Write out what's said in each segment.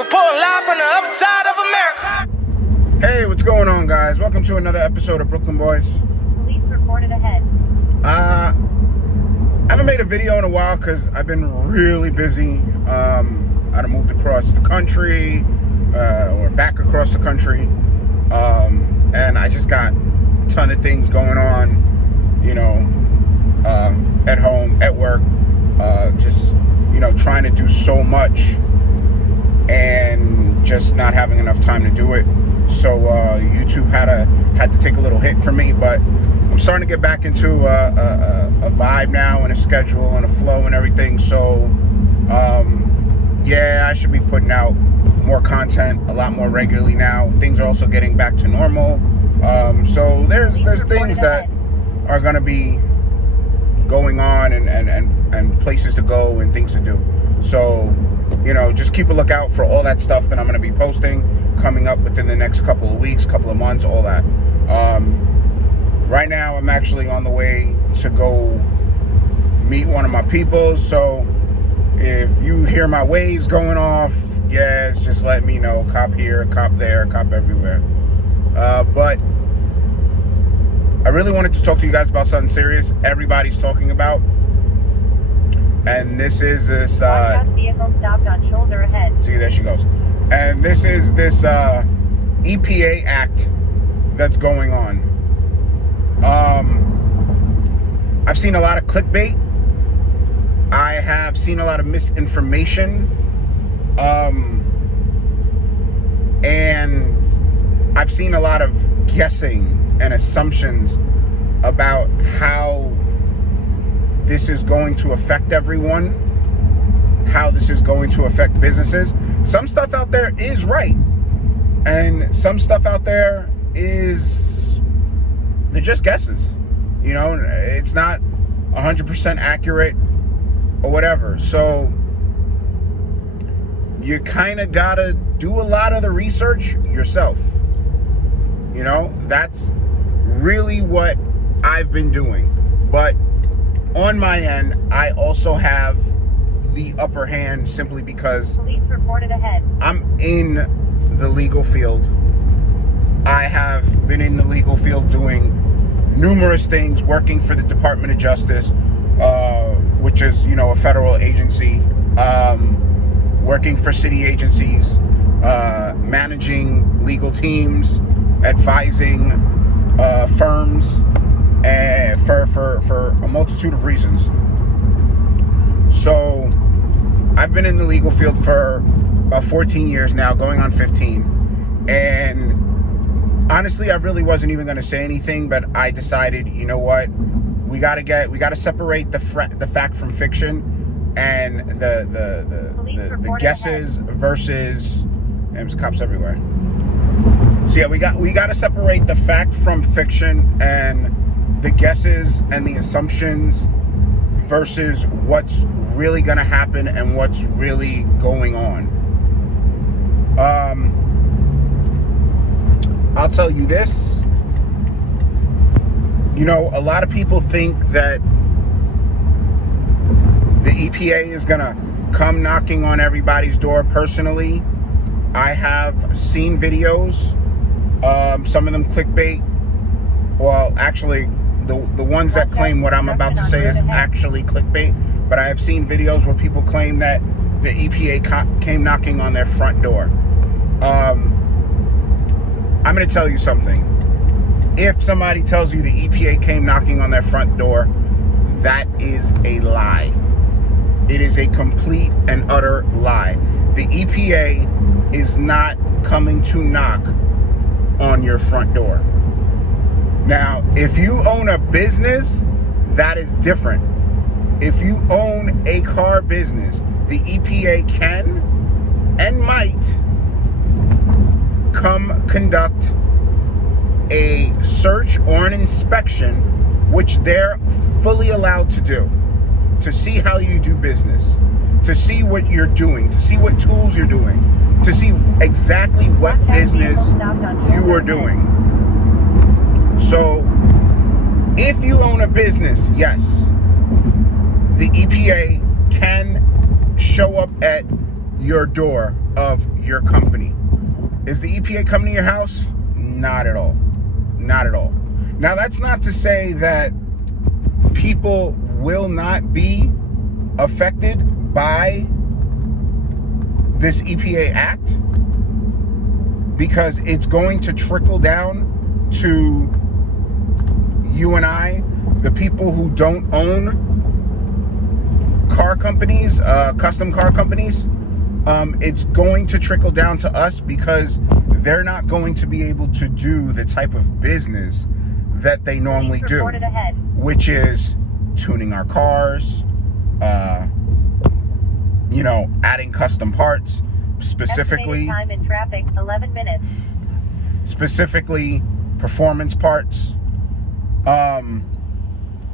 Reporting live from the other side of America. Hey, what's going on, guys? Welcome to another episode of Brooklyn Boys. Police reported ahead. I haven't made a video in a while because I've been really busy. I moved across the country, or back across the country, and I just got a ton of things going on, you know, at home, at work, just, you know, trying to do so much and just not having enough time to do it. So YouTube had to take a little hit for me, but I'm starting to get back into a vibe now and a schedule and a flow and everything. So yeah, I should be putting out more content a lot more regularly now. Things are also getting back to normal. So there's things that are going to be going on and places to go and things to do. So, you know, just keep a lookout for all that stuff that I'm going to be posting coming up within the next couple of weeks, couple of months, all that. Right now, I'm actually on the way to go meet one of my people. So if you hear my waves going off, yes, just let me know. Cop here, cop there, cop everywhere. But I really wanted to talk to you guys about something serious everybody's talking about. And this is this vehicle stopped on shoulder ahead. See, there she goes. And this is this EPA Act that's going on. I've seen a lot of clickbait. I have seen a lot of misinformation. And I've seen a lot of guessing and assumptions about how this is going to affect everyone, how this is going to affect businesses. Some stuff out there is right, and some stuff out there they're just guesses. You know, it's not 100% accurate or whatever. So you kind of gotta do a lot of the research yourself. You know, that's really what I've been doing. But on my end, I also have the upper hand simply because Police reported ahead. I'm in the legal field. I have been in the legal field doing numerous things, working for the Department of Justice, which is, you know, a federal agency, working for city agencies, managing legal teams, advising firms, for a multitude of reasons. So I've been in the legal field for about 14 years now, going on 15. And honestly, I really wasn't even going to say anything, but I decided, you know what? We got to separate the fact from fiction, and the guesses versus, and there's cops everywhere. So yeah, we got to separate the fact from fiction and the guesses and the assumptions versus what's really going to happen and what's really going on. I'll tell you this. You know, a lot of people think that the EPA is going to come knocking on everybody's door. Personally, I have seen videos, some of them clickbait. Well, actually, the ones that claim what I'm about to say is actually clickbait, but I have seen videos where people claim that the EPA came knocking on their front door. I'm going to tell you something. If somebody tells you the EPA came knocking on their front door, that is a lie. It is a complete and utter lie. The EPA is not coming to knock on your front door. Now, if you own a business, that is different. If you own a car business, the EPA can and might come conduct a search or an inspection, which they're fully allowed to do, to see how you do business, to see what you're doing, to see what tools you're doing, to see exactly what business you are doing. So if you own a business, yes, the EPA can show up at your door of your company. Is the EPA coming to your house? Not at all. Not at all. Now, that's not to say that people will not be affected by this EPA Act, because it's going to trickle down to you and I, the people who don't own car companies, custom car companies. It's going to trickle down to us because they're not going to be able to do the type of business that they normally do, which is tuning our cars, adding custom parts, specifically time in traffic 11 minutes. Specifically performance parts.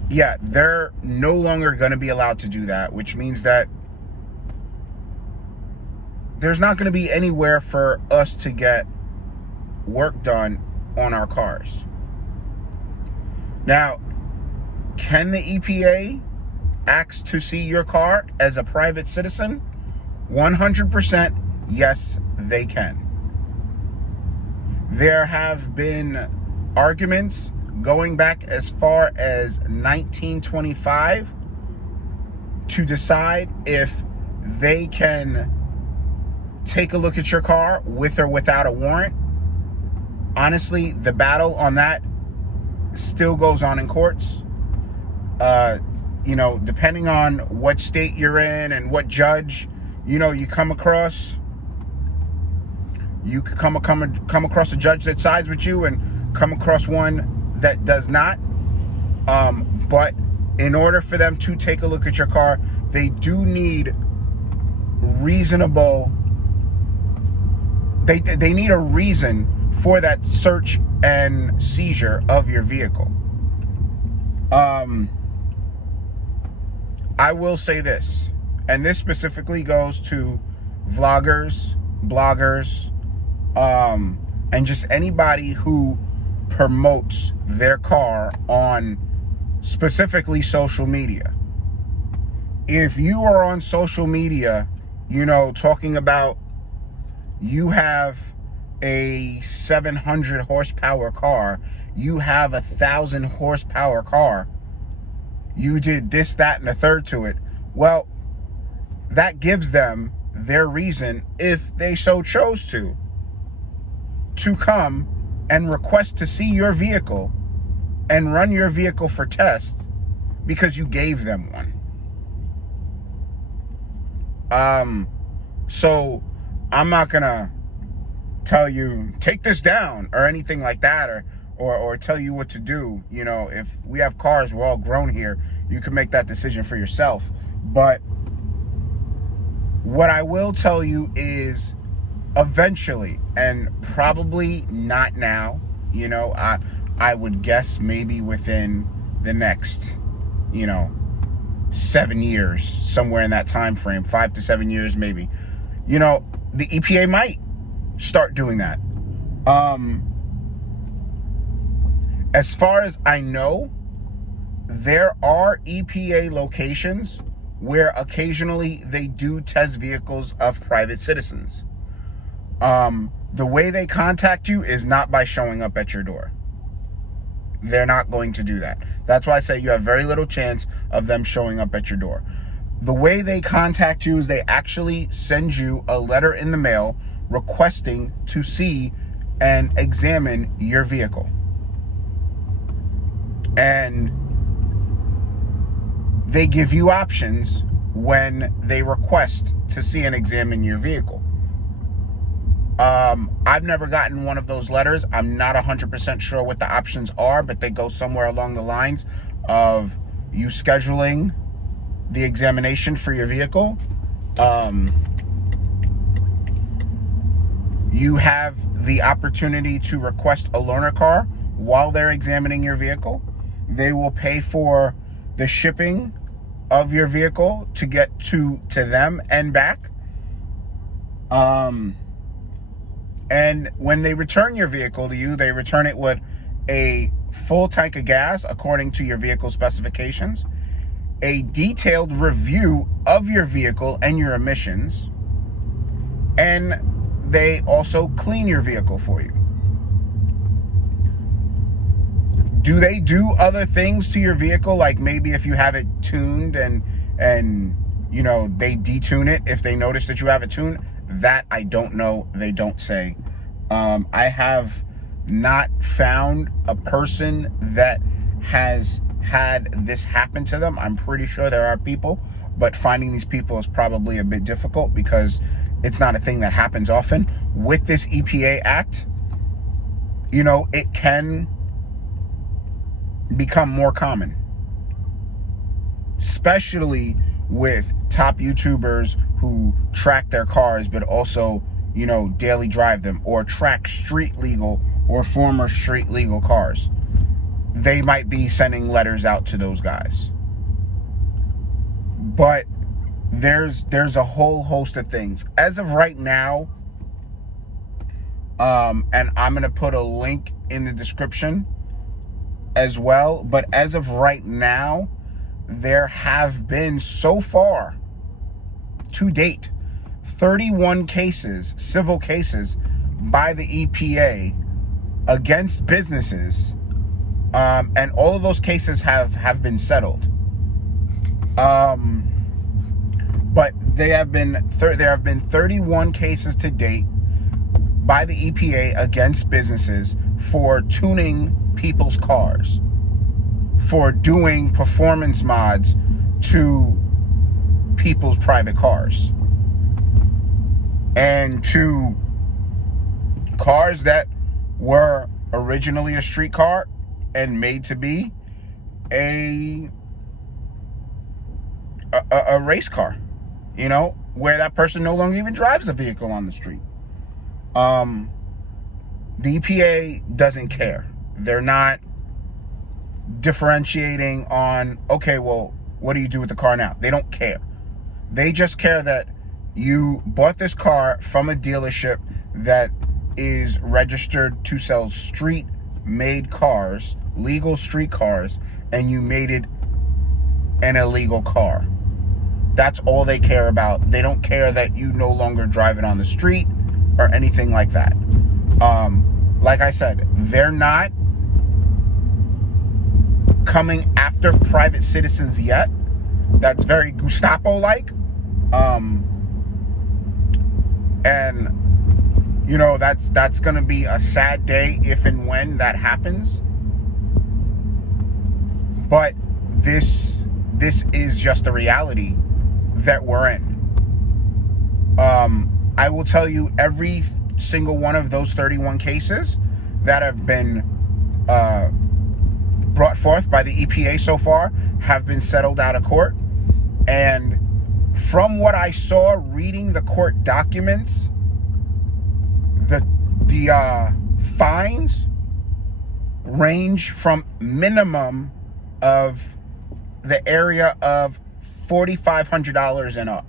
They're no longer going to be allowed to do that, which means that there's not going to be anywhere for us to get work done on our cars. Now, can the EPA ask to see your car as a private citizen? 100%, yes, they can. There have been arguments going back as far as 1925 to decide if they can take a look at your car with or without a warrant. Honestly, the battle on that still goes on in courts. Depending on what state you're in and what judge, you come across. You could come across a judge that sides with you and come across one that does not. But in order for them to take a look at your car, they do need reasonable. They need a reason for that search and seizure of your vehicle. I will say this, and this specifically goes to vloggers, bloggers, and just anybody who promotes their car on specifically social media. If you are on social media, talking about you have a 700 horsepower car, you have 1,000 horsepower car, you did this, that, and a third to it, well, that gives them their reason, if they so chose to come and request to see your vehicle and run your vehicle for test because you gave them one. So I'm not gonna tell you take this down or anything like that, or tell you what to do. If we have cars, we're all grown here, you can make that decision for yourself. But what I will tell you is, eventually, and probably not now, I would guess maybe within the next 7 years, somewhere in that time frame, 5 to 7 years maybe, the EPA might start doing that. As far as I know, there are EPA locations where occasionally they do test vehicles of private citizens. The way they contact you is not by showing up at your door. They're not going to do that. That's why I say you have very little chance of them showing up at your door. The way they contact you is they actually send you a letter in the mail requesting to see and examine your vehicle. And they give you options when they request to see and examine your vehicle. I've never gotten one of those letters. I'm not 100% sure what the options are, but they go somewhere along the lines of you scheduling the examination for your vehicle. You have the opportunity to request a loaner car while they're examining your vehicle. They will pay for the shipping of your vehicle to get to them and back. And when they return your vehicle to you, they return it with a full tank of gas according to your vehicle specifications, a detailed review of your vehicle and your emissions, And they also clean your vehicle for you. Do they do other things to your vehicle? Like maybe if you have it tuned and you know, they detune it if they notice that you have it tuned? That I don't know. They don't say. I have not found a person that has had this happen to them. I'm pretty sure there are people, but finding these people is probably a bit difficult because it's not a thing that happens often. With this EPA Act, you know, it can become more common, especially with top YouTubers who track their cars, but also, you know, daily drive them or track street legal or former street legal cars. They might be sending letters out to those guys. But there's a whole host of things. As of right now, and I'm going to put a link in the description as well, but as of right now, there have been so far, to date, 31 cases, civil cases, by the EPA against businesses, and all of those cases have been settled. But there have been 31 cases to date by the EPA against businesses for tuning people's cars, for doing performance mods to people's private cars, and to cars that were originally a street car and made to be a race car, you know, where that person no longer even drives a vehicle on the street. The EPA doesn't care. They're not differentiating on, okay, well, what do you do with the car now? They don't care. They just care that you bought this car from a dealership that is registered to sell street-made cars, legal street cars, and you made it an illegal car. That's all they care about. They don't care that you no longer drive it on the street or anything like that. Like I said, they're not coming after private citizens yet. That's very Gestapo-like. And you know, that's gonna be a sad day if and when that happens. But this is just a reality that we're in. I will tell you, every single one of those 31 cases that have been brought forth by the EPA so far have been settled out of court. And from what I saw reading the court documents, the fines range from minimum of the area of $4,500 and up.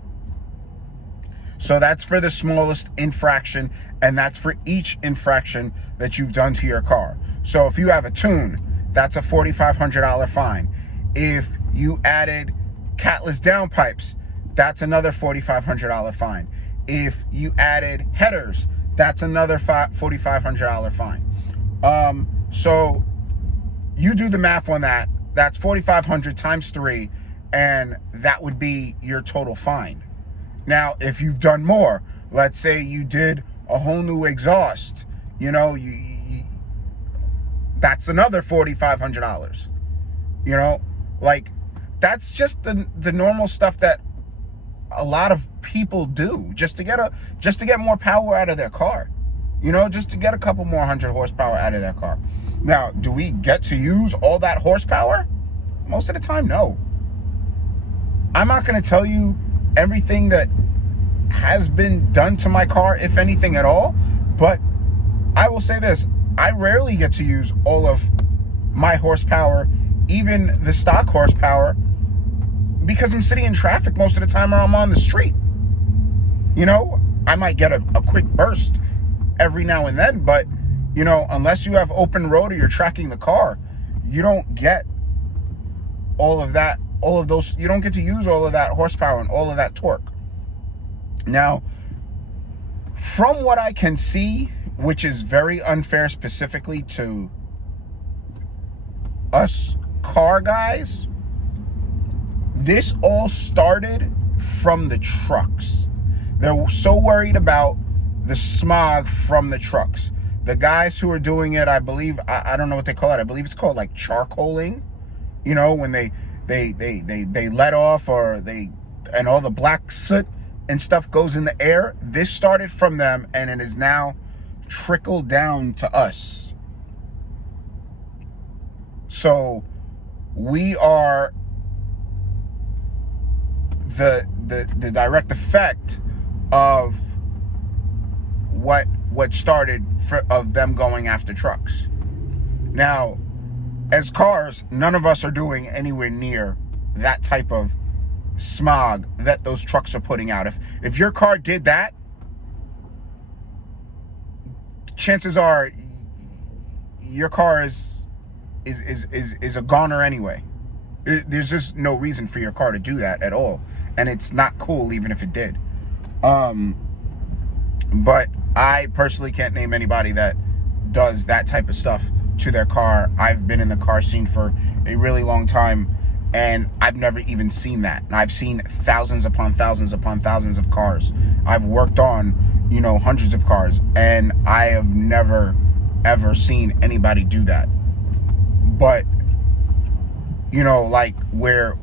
So that's for the smallest infraction, and that's for each infraction that you've done to your car. So if you have a tune, that's a $4,500 fine. If you added catless downpipes, that's another $4,500 fine. If you added headers, that's another $4,500 fine. So you do the math on that. That's $4,500 times 3, and that would be your total fine. Now, if you've done more, let's say you did a whole new exhaust, you know, that's another $4,500. You know, like, that's just the normal stuff that a lot of people do just to get more power out of their car. You know, just to get a couple more 100 horsepower out of their car. Now, do we get to use all that horsepower? Most of the time, no. I'm not going to tell you everything that has been done to my car, if anything at all, but I will say this: I rarely get to use all of my horsepower, even the stock horsepower, because I'm sitting in traffic most of the time, or I'm on the street. You know, I might get a quick burst every now and then, but you know, unless you have open road or you're tracking the car, you don't get all of that, all of those, you don't get to use all of that horsepower and all of that torque. Now, From what I can see, which is very unfair specifically to us car guys, this all started from the trucks. They're so worried about the smog from the trucks. The guys who are doing it, I believe, I don't know what they call it. I believe it's called like charcoaling. You know, when they let off and all the black soot and stuff goes in the air. This started from them, and it is now trickled down to us. So we are the direct effect of what started of them going after trucks. Now, as cars, none of us are doing anywhere near that type of smog that those trucks are putting out. If your car did that, chances are your car is a goner anyway. There's just no reason for your car to do that at all, and it's not cool even if it did. But I personally can't name anybody that does that type of stuff to their car. I've been in the car scene for a really long time, and I've never even seen that. And I've seen thousands upon thousands upon thousands of cars. I've worked on, hundreds of cars, and I have never, ever seen anybody do that. But, like we're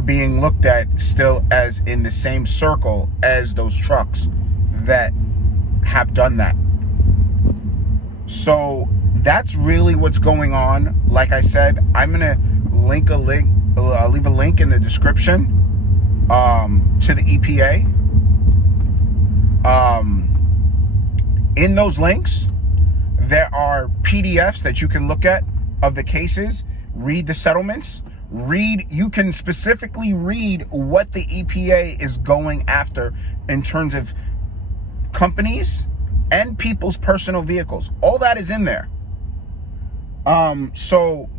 being looked at still as in the same circle as those trucks that have done that. So that's really what's going on. Like I said, I'm gonna leave a link in the description to the EPA. In those links, there are PDFs that you can look at of the cases, read the settlements, you can specifically read what the EPA is going after in terms of companies and people's personal vehicles. All that is in there. So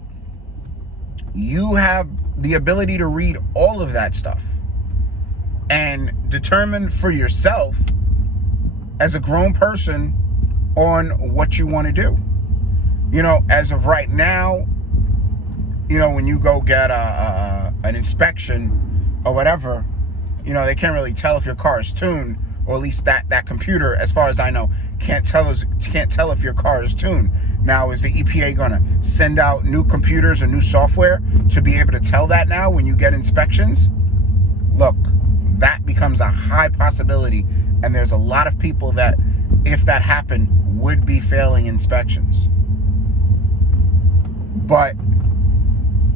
you have the ability to read all of that stuff and determine for yourself as a grown person on what you want to do. As of right now, when you go get an inspection or whatever, they can't really tell if your car is tuned, or at least that computer, as far as I know, can't tell if your car is tuned. Now, is the EPA going to send out new computers or new software to be able to tell that now when you get inspections? Look, that becomes a high possibility, and there's a lot of people that, if that happened, would be failing inspections. But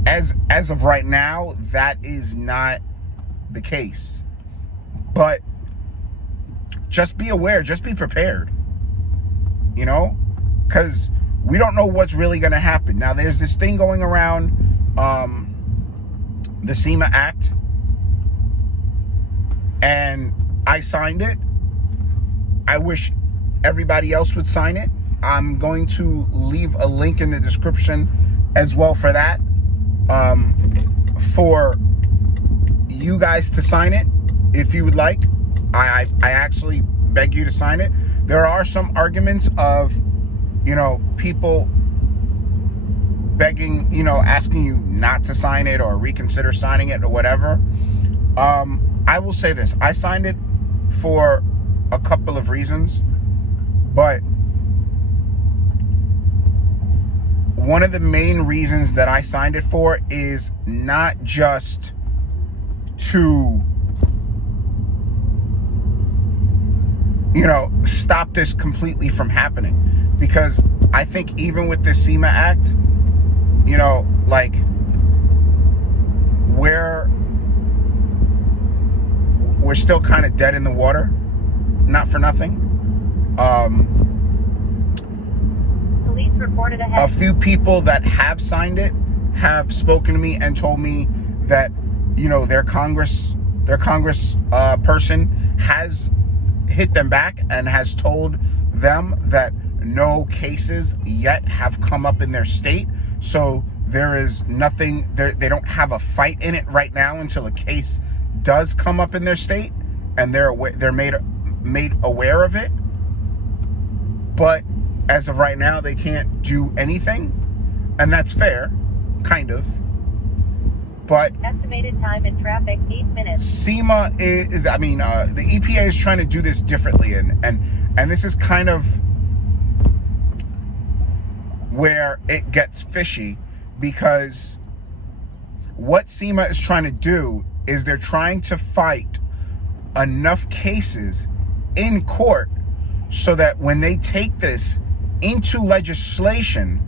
as of right now, that is not the case. But just be aware, just be prepared, because we don't know what's really going to happen. Now, there's this thing going around, the EPA Act, and I signed it. I wish everybody else would sign it. I'm going to leave a link in the description as well for that, for you guys to sign it if you would like. I actually beg you to sign it. There are some arguments of, people begging, asking you not to sign it or reconsider signing it or whatever. I will say this. I signed it for a couple of reasons, but one of the main reasons that I signed it for is not just to, stop this completely from happening. Because I think even with this EPA Act, we're still kind of dead in the water, not for nothing. Police reported ahead. A few people that have signed it have spoken to me and told me that, their Congress person has hit them back and has told them that no cases yet have come up in their state. So there is nothing, they don't have a fight in it right now until a case does come up in their state. and they're made aware of it. But as of right now, they can't do anything, and that's fair, kind of. But Estimated time in traffic, 8 minutes. SEMA is, the EPA is trying to do this differently, and this is kind of where it gets fishy, because what SEMA is trying to do is they're trying to fight enough cases in court so that when they take this into legislation,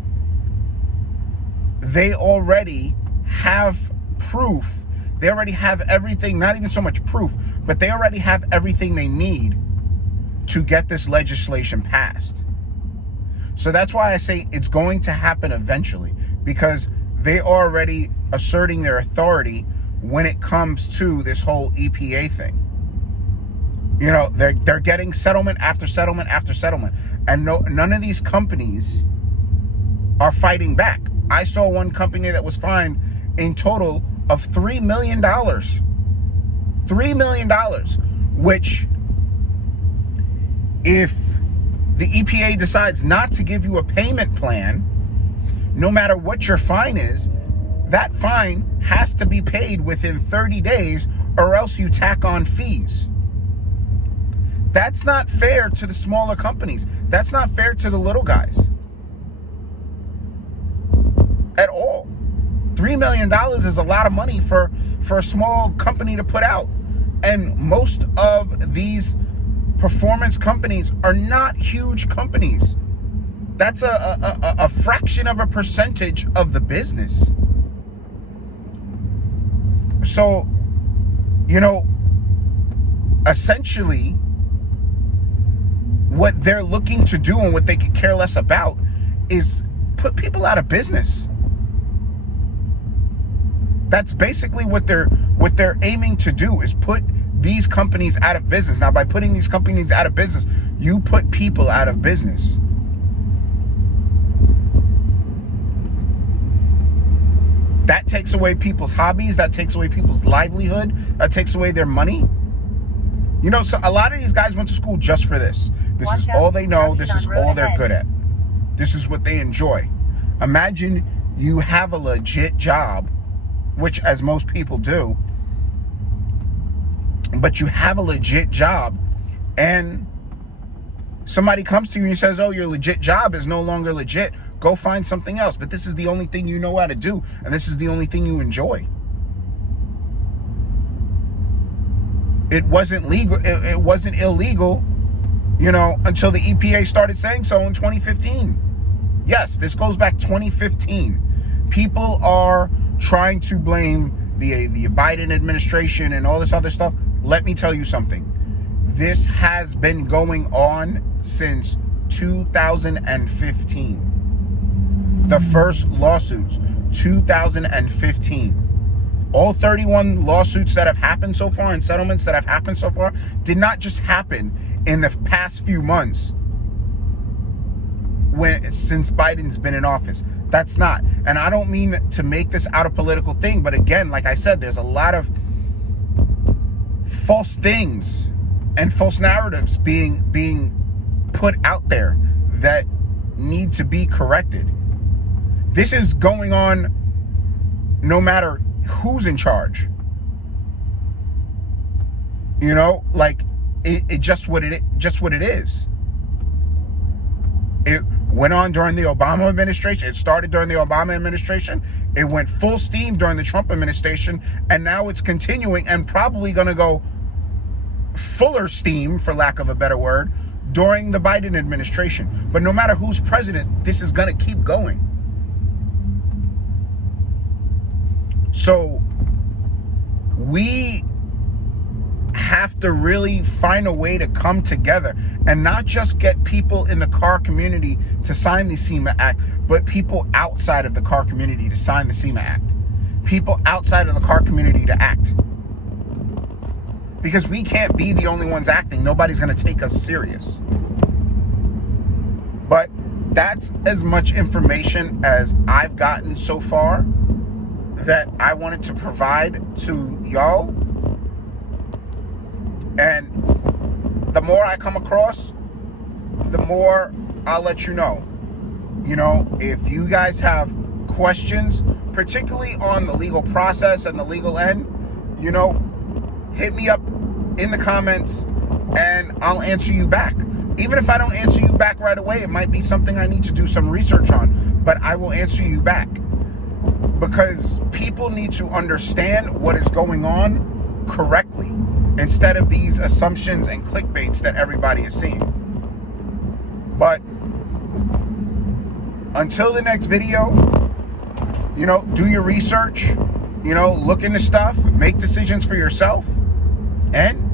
they already have proof. They already have everything, not even so much proof, but they already have everything they need to get this legislation passed. So that's why I say it's going to happen eventually, because they are already asserting their authority when it comes to this whole EPA thing. You know, they're getting settlement after settlement after settlement, and none of these companies are fighting back. I saw one company that was fined in total of $3 million. $3 million, which, if the EPA decides not to give you a payment plan, no matter what your fine is, that fine has to be paid within 30 days, or else you tack on fees. That's not fair to the smaller companies. That's not fair to the little guys at all. $3 million is a lot of money for a small company to put out. And most of these performance companies are not huge companies. That's a fraction of a percentage of the business. So, you know, essentially, what they're looking to do and what they could care less about is put people out of business. That's basically what they're aiming to do, is put these companies out of business. Now, by putting these companies out of business, you put people out of business. That takes away people's hobbies. That takes away people's livelihood. That takes away their money. You know, so a lot of these guys went to school just for this. This is all they know. This is all they're good at. This is what they enjoy. Imagine you have a legit job, which as most people do, but you have a legit job, and somebody comes to you and says, oh, your legit job is no longer legit. Go find something else. But this is the only thing you know how to do, and this is the only thing you enjoy. It wasn't legal. It wasn't illegal, you know, until the EPA started saying so in 2015. Yes, this goes back 2015. People are trying to blame the Biden administration and all this other stuff. Let me tell you something. This has been going on since 2015. The first lawsuits, 2015. All 31 lawsuits that have happened so far and settlements that have happened so far did not just happen in the past few months since Biden's been in office. That's not. And I don't mean to make this out a political thing, but again, like I said, there's a lot of false things and false narratives being put out there that need to be corrected. This is going on no matter who's in charge. You know, like it just what it is. It went on during the Obama administration. It started during the Obama administration. It went full steam during the Trump administration, and now it's continuing and probably going to go fuller steam, for lack of a better word, during the Biden administration. But no matter who's president, this is going to keep going. So we have to really find a way to come together and not just get people in the car community to sign the SEMA Act, but people outside of the car community to sign the SEMA Act. People outside of the car community to act. Because we can't be the only ones acting. Nobody's going to take us serious. But that's as much information as I've gotten so far that I wanted to provide to y'all. And the more I come across, the more I'll let you know. You know, if you guys have questions, particularly on the legal process and the legal end, you know, hit me up in the comments and I'll answer you back. Even if I don't answer you back right away, it might be something I need to do some research on, but I will answer you back. Because people need to understand what is going on correctly instead of these assumptions and clickbaits that everybody is seeing. But until the next video, you know, do your research, you know, look into stuff, make decisions for yourself, and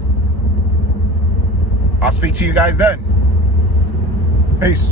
I'll speak to you guys then. Peace.